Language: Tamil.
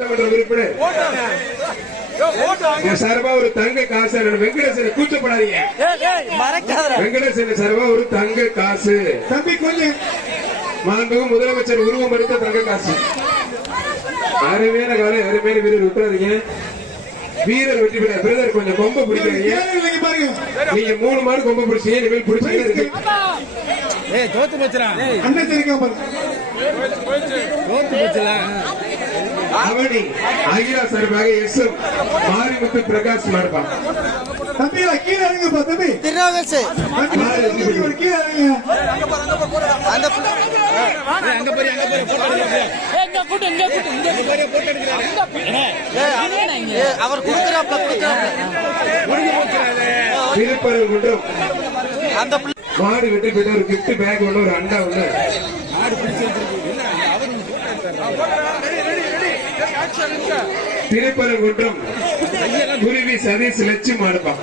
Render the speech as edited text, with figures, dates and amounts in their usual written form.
உறுப்பினர் சார்பா ஒரு தங்க காசு வெங்கடேசன் கூச்சப்படாதீங்க. வெங்கடேசன் சார்பா ஒரு தங்க காசு. தம்பி கொஞ்சம் மாண்புமிகு முதலமைச்சர் உருவம் எடுத்த தங்க காசு. அருமையான காலை அருமையான வீரர் விட்டுறாதீங்க. வீரர் வெற்றி பெற பிரதர் கொஞ்சம் கொம்ப பிடிக்கிறீங்க. நீங்க 3 மாடு கொம்ப பிடிச்சீங்க. இனிமேல் பிடிச்சீங்க தோத்து போச்சுடா அண்ணன் தெரியும் தோத்து போச்சுல. அவனி அகிலா சார்பாக எஸ் மாரிமுத்து பிரகாஷ் மாடுப்பா. தம்பி கீழே இறங்குப்பா தம்பி. திருநாகேஷ் கீழே இறங்குங்க. அங்க போய் அவர் கொடுக்கிறாப்ல திருப்பரங்குன்றம் மாடு வெற்றி பெற்ற ஒரு கிஃப்ட் பேக் ஒண்ணு ஒரு அண்டா ஒண்ணு. திருப்பரங்குன்றம் குருவி சதீஷ் லட்சுமி மாடுப்பா.